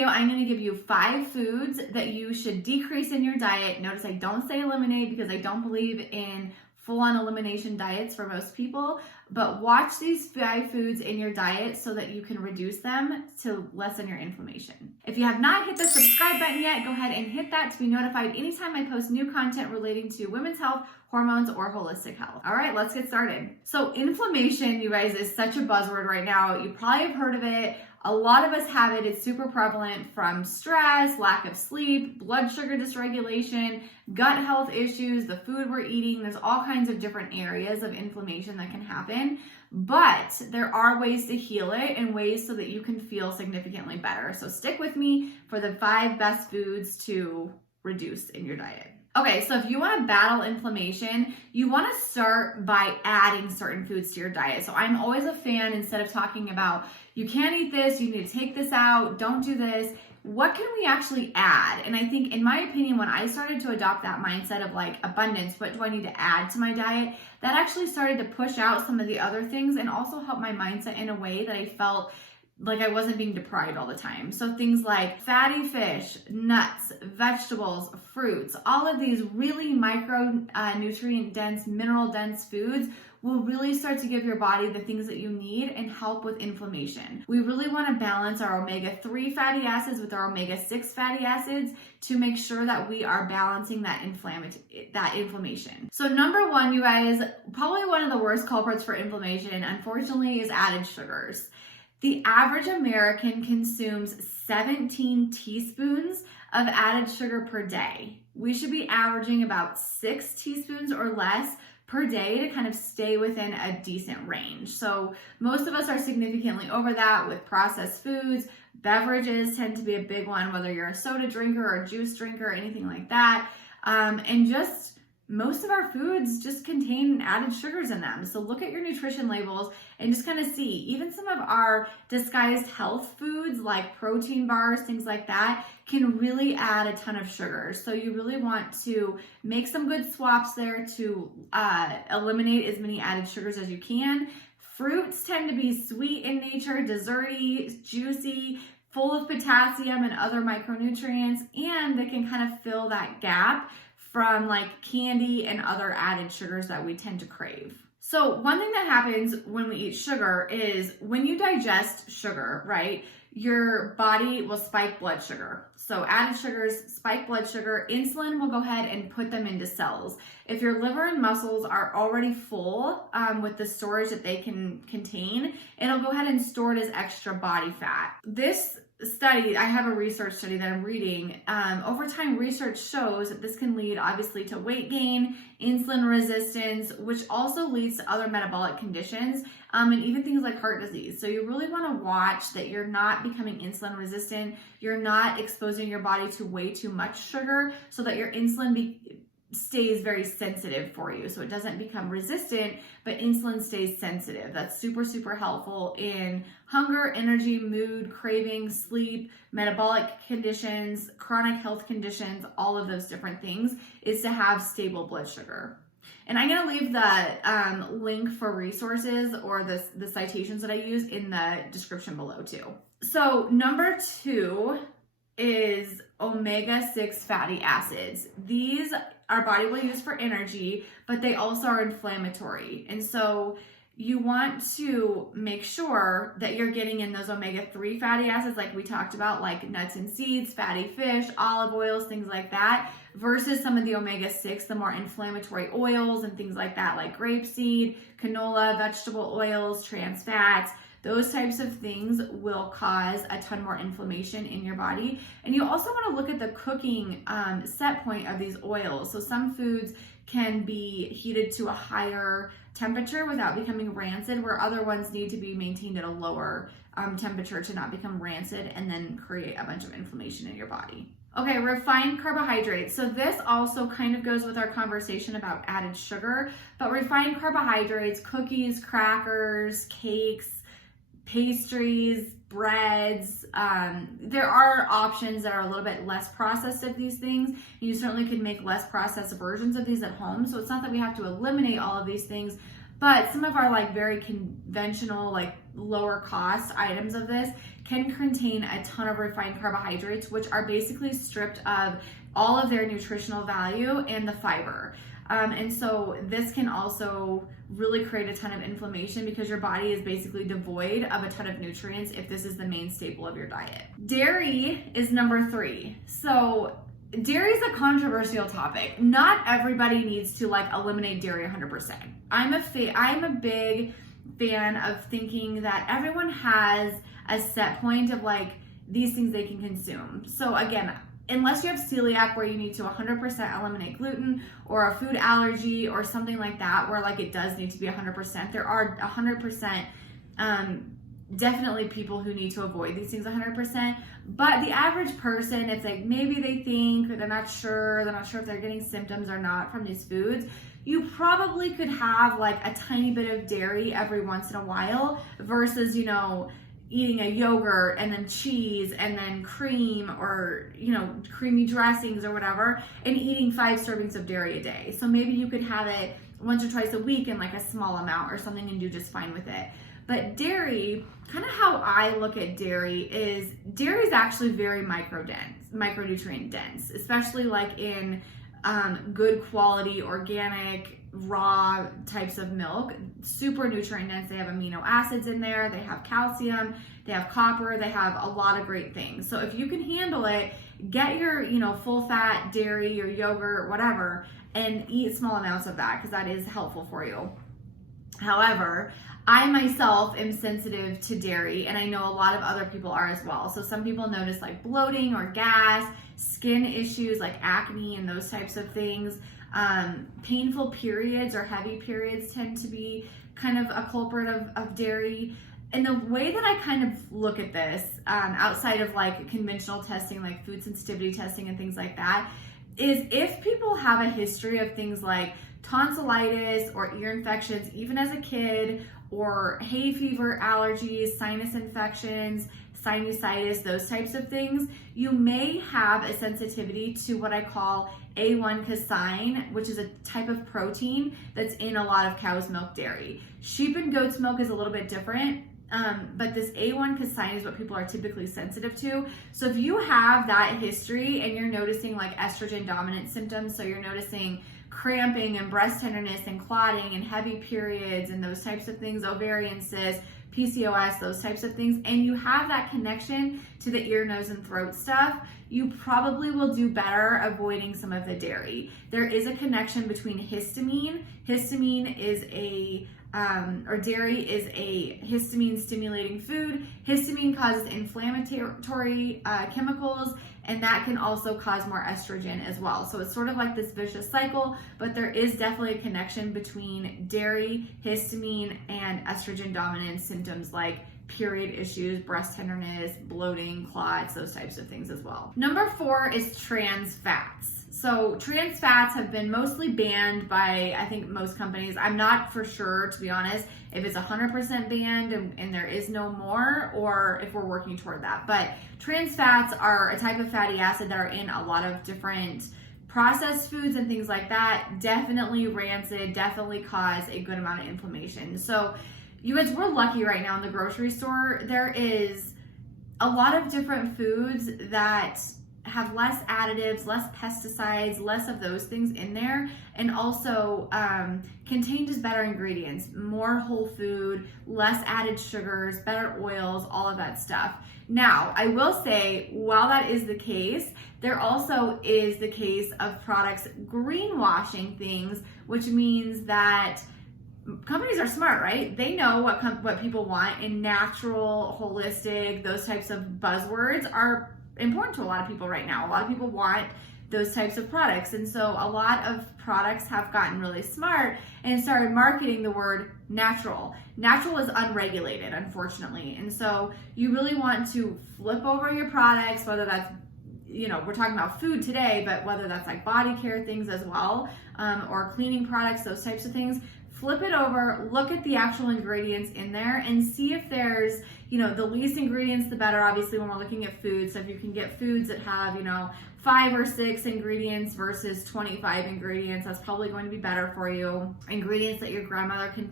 video, I'm going to give you 5 foods that you should decrease in your diet. Notice I don't say eliminate because I don't believe in full-on elimination diets for most people, but watch these 5 foods in your diet so that you can reduce them to lessen your inflammation. If you have not hit the subscribe button yet, go ahead and hit that to be notified anytime I post new content relating to women's health, hormones, or holistic health. All right, let's get started. So inflammation, you guys, is such a buzzword right now. You probably have heard of it. A lot of us have it. It's super prevalent from stress, lack of sleep, blood sugar dysregulation, gut health issues, the food we're eating. There's all kinds of different areas of inflammation that can happen, but there are ways to heal it and ways so that you can feel significantly better. So stick with me for the 5 best foods to reduce in your diet. Okay, so if you want to battle inflammation, you want to start by adding certain foods to your diet. So I'm always a fan, instead of talking about, you can't eat this, you need to take this out, don't do this, what can we actually add? And I think, in my opinion, when I started to adopt that mindset of like abundance, what do I need to add to my diet? That actually started to push out some of the other things and also help my mindset in a way that I felt like I wasn't being deprived all the time. So things like fatty fish, nuts, vegetables, fruits, all of these really micronutrient dense, mineral dense foods will really start to give your body the things that you need and help with inflammation. We really want to balance our omega-3 fatty acids with our omega-6 fatty acids to make sure that we are balancing that inflammation. So number 1, you guys, probably one of the worst culprits for inflammation, unfortunately, is added sugars. The average American consumes 17 teaspoons of added sugar per day. We should be averaging about 6 teaspoons or less per day to kind of stay within a decent range. So most of us are significantly over that with processed foods. Beverages tend to be a big one, whether you're a soda drinker or a juice drinker or anything like that. And just most of our foods just contain added sugars in them. So look at your nutrition labels and just kind of see. Even some of our disguised health foods like protein bars, things like that, can really add a ton of sugars. So you really want to make some good swaps there to eliminate as many added sugars as you can. Fruits tend to be sweet in nature, desserty, juicy, full of potassium and other micronutrients, and they can kind of fill that gap from like candy and other added sugars that we tend to crave. So one thing that happens when we eat sugar is when you digest sugar, right, your body will spike blood sugar. So added sugars spike blood sugar. Insulin will go ahead and put them into cells. If your liver and muscles are already full with the storage that they can contain, it'll go ahead and store it as extra body fat. This study, I have a research study that I'm reading. Over time, research shows that this can lead obviously to weight gain, insulin resistance, which also leads to other metabolic conditions, and even things like heart disease. So you really want to watch that you're not becoming insulin resistant. You're not exposing your body to way too much sugar so that your insulin stays very sensitive for you. So it doesn't become resistant, but insulin stays sensitive. That's super, super helpful in hunger, energy, mood, craving, sleep, metabolic conditions, chronic health conditions, all of those different things, is to have stable blood sugar. And I'm going to leave the link for resources or the citations that I use in the description below too. So number 2 is omega-6 fatty acids. These our body will use for energy, but they also are inflammatory. And so you want to make sure that you're getting in those omega-3 fatty acids like we talked about, like nuts and seeds, fatty fish, olive oils, things like that, versus some of the omega-6, the more inflammatory oils and things like that, like grapeseed, canola, vegetable oils, trans fats. Those types of things will cause a ton more inflammation in your body. And you also want to look at the cooking set point of these oils. So some foods can be heated to a higher temperature without becoming rancid, where other ones need to be maintained at a lower temperature to not become rancid and then create a bunch of inflammation in your body. Okay, refined carbohydrates. So this also kind of goes with our conversation about added sugar, but refined carbohydrates, cookies, crackers, cakes, pastries, breads. There are options that are a little bit less processed of these things. You certainly can make less processed versions of these at home. So it's not that we have to eliminate all of these things, but some of our like very conventional, like lower cost items of this can contain a ton of refined carbohydrates, which are basically stripped of all of their nutritional value and the fiber. And so this can also really create a ton of inflammation because your body is basically devoid of a ton of nutrients if this is the main staple of your diet. Dairy is number 3. So dairy is a controversial topic. Not everybody needs to like eliminate dairy 100%. I'm a big fan of thinking that everyone has a set point of like these things they can consume. So again, unless you have celiac where you need to 100% eliminate gluten, or a food allergy or something like that where like it does need to be 100%, there are 100% definitely people who need to avoid these things 100%. But the average person, it's like maybe they think they're not sure if they're getting symptoms or not from these foods. You probably could have like a tiny bit of dairy every once in a while versus, you know, eating a yogurt and then cheese and then cream or, you know, creamy dressings or whatever, and eating 5 servings of dairy a day. So maybe you could have it once or twice a week in like a small amount or something and do just fine with it. But dairy, kind of how I look at dairy is actually very micronutrient dense, especially like in good quality, organic, raw types of milk. Super nutrient dense. They have amino acids in there, they have calcium, they have copper, they have a lot of great things. So if you can handle it, get your, you know, full fat dairy, your yogurt, whatever, and eat small amounts of that because that is helpful for you. However, I myself am sensitive to dairy, and I know a lot of other people are as well. So some people notice like bloating or gas, skin issues like acne and those types of things. Painful periods or heavy periods tend to be kind of a culprit of dairy. And the way that I kind of look at this, outside of like conventional testing, like food sensitivity testing and things like that, is if people have a history of things like tonsillitis or ear infections, even as a kid, or hay fever, allergies, sinus infections, sinusitis, those types of things, you may have a sensitivity to what I call A1 casein, which is a type of protein that's in a lot of cow's milk dairy. Sheep and goat's milk is a little bit different, but this A1 casein is what people are typically sensitive to. So if you have that history and you're noticing like estrogen dominant symptoms, so you're noticing cramping and breast tenderness and clotting and heavy periods and those types of things, ovarian cysts, PCOS, those types of things, and you have that connection to the ear, nose, and throat stuff, you probably will do better avoiding some of the dairy. There is a connection between histamine. Histamine is dairy is a histamine stimulating food. Histamine causes inflammatory chemicals, and that can also cause more estrogen as well. So it's sort of like this vicious cycle, but there is definitely a connection between dairy, histamine, and estrogen dominant symptoms like period issues, breast tenderness, bloating, clots, those types of things as well. Number 4 is trans fats. So trans fats have been mostly banned by, I think, most companies. I'm not for sure, to be honest, if it's 100% banned and there is no more, or if we're working toward that. But trans fats are a type of fatty acid that are in a lot of different processed foods and things like that. Definitely rancid, definitely cause a good amount of inflammation. So you guys, we're lucky right now in the grocery store. There is a lot of different foods that have less additives, less pesticides, less of those things in there, and also contain just better ingredients, more whole food, less added sugars, better oils, all of that stuff. Now, I will say, while that is the case, there also is the case of products greenwashing things, which means that companies are smart, right? They know what people want, and natural, holistic, those types of buzzwords are important to a lot of people right now. A lot of people want those types of products, and so a lot of products have gotten really smart and started marketing the word natural. Natural is unregulated, unfortunately, and so you really want to flip over your products, whether that's, you know, we're talking about food today, but whether that's like body care things as well, or cleaning products, those types of things, flip it over, look at the actual ingredients in there and see if there's, the least ingredients, the better, obviously, when we're looking at food. So if you can get foods that have, 5 or 6 ingredients versus 25 ingredients, that's probably going to be better for you. Ingredients that your grandmother can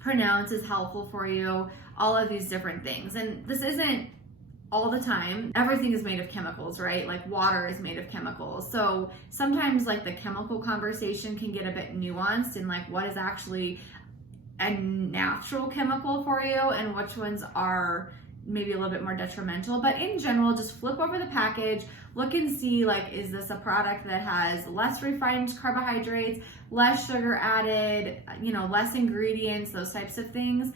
pronounce is helpful for you. All of these different things. And this isn't all the time. Everything is made of chemicals, right? Like water is made of chemicals. So sometimes like the chemical conversation can get a bit nuanced in like what is actually a natural chemical for you and which ones are maybe a little bit more detrimental. But in general, just flip over the package, look and see like, is this a product that has less refined carbohydrates, less sugar added, less ingredients, those types of things.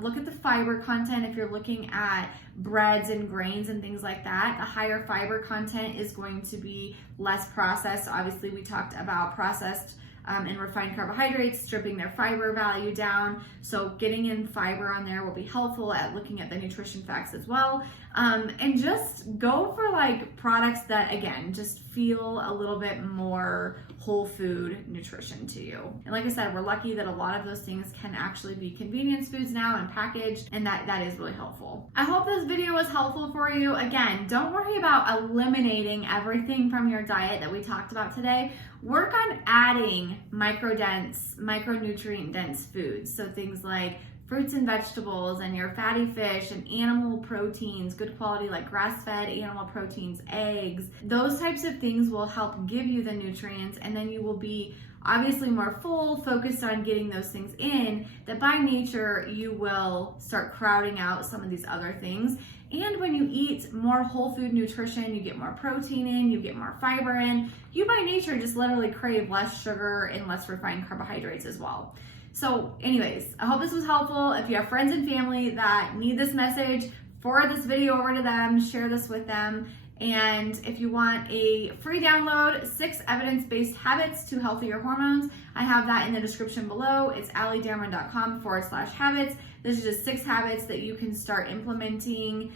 Look at the fiber content. If you're looking at breads and grains and things like that, the higher fiber content is going to be less processed. Obviously, we talked about processed and refined carbohydrates, stripping their fiber value down. So getting in fiber on there will be helpful at looking at the nutrition facts as well. And just go for like products that, again, just feel a little bit more whole food nutrition to you. And like I said, we're lucky that a lot of those things can actually be convenience foods now and packaged, and that is really helpful. I hope this video was helpful for you. Again, don't worry about eliminating everything from your diet that we talked about today. Work on adding micronutrient dense foods. So things like fruits and vegetables and your fatty fish and animal proteins, good quality like grass-fed animal proteins, eggs. Those types of things will help give you the nutrients, and then you will be obviously more full, focused on getting those things in, that by nature you will start crowding out some of these other things. And when you eat more whole food nutrition, you get more protein in, you get more fiber in, you by nature just literally crave less sugar and less refined carbohydrates as well. So anyways, I hope this was helpful. If you have friends and family that need this message, forward this video over to them, share this with them. And if you want a free download, 6 evidence-based habits to healthier hormones, I have that in the description below. It's alliedamron.com/habits. This is just 6 habits that you can start implementing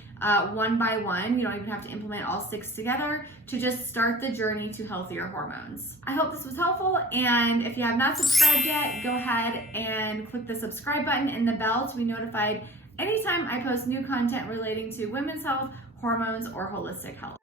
one by one. You don't even have to implement all 6 together to just start the journey to healthier hormones. I hope this was helpful. And if you have not subscribed yet, go ahead and click the subscribe button and the bell to be notified anytime I post new content relating to women's health, hormones, or holistic health.